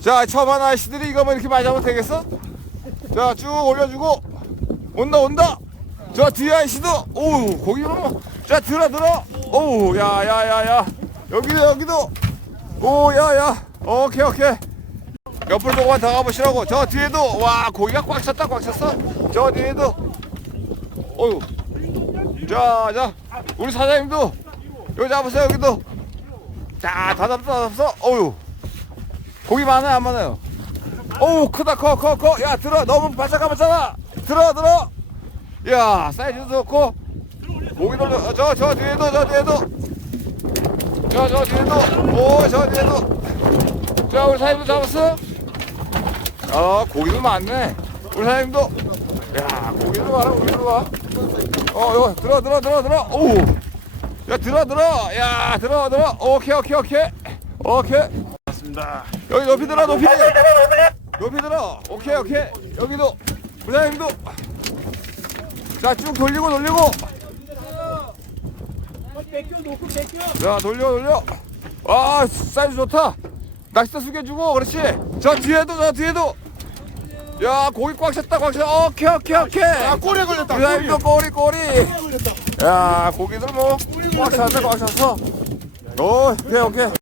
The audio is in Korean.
자 처음 하는 아저씨들이 이거만 이렇게 많이 잡으면 되겠어? 자 쭉 올려주고. 온다 온다. 자 뒤에 아저씨도. 오우 고기 좀자 들어 들어. 오우 야 야 야 야. 여기도 여기도. 오 야 야. 오케이 오케이. 옆으로 조금만 더 가보시라고. 저 뒤에도. 와 고기가 꽉 찼다 꽉 찼어. 저 뒤에도. 어유 자자. 우리 사장님도 여기 잡으세요 여기도 자 다 잡았어 다 잡았어. 어유 고기 많아요 안 많아요? 어우 크다 커 커 커. 야 들어. 너무 바짝 감았잖아. 들어 들어. 야 사이즈도 좋고. 고기 돌려 저 저 뒤에도 저 뒤에도. 저 저 뒤에도. 오 저 뒤에도. 자 우리 사장님도 잡았어? 아 고기도 많네. 우리 사장님도. 야 고기도 많아 고기도 많아 어 이거 들어 들어 들어 들어. 오우 야 들어 들어 야 들어 들어 오케이 오케이 오케이. 오케이. 맞습니다. 여기 높이 들어 높이. 높이 들어. 오케이 오케이. 여기도. 부장님도. 자 쭉 돌리고 돌리고. 자 돌려 돌려. 아 사이즈 좋다. 낚싯대 숙여주고 그렇지? 저 뒤에도 저 뒤에도. 야 고기 꽉 찼다 꽉 찼다. 오케이 오케이 오케이. 아 꼬리에 걸렸다. 꼬리에. 부장님도 꼬리 꼬리 야 고기들 뭐 꽉 찼네 꽉 찼어? 오 오케이 오케이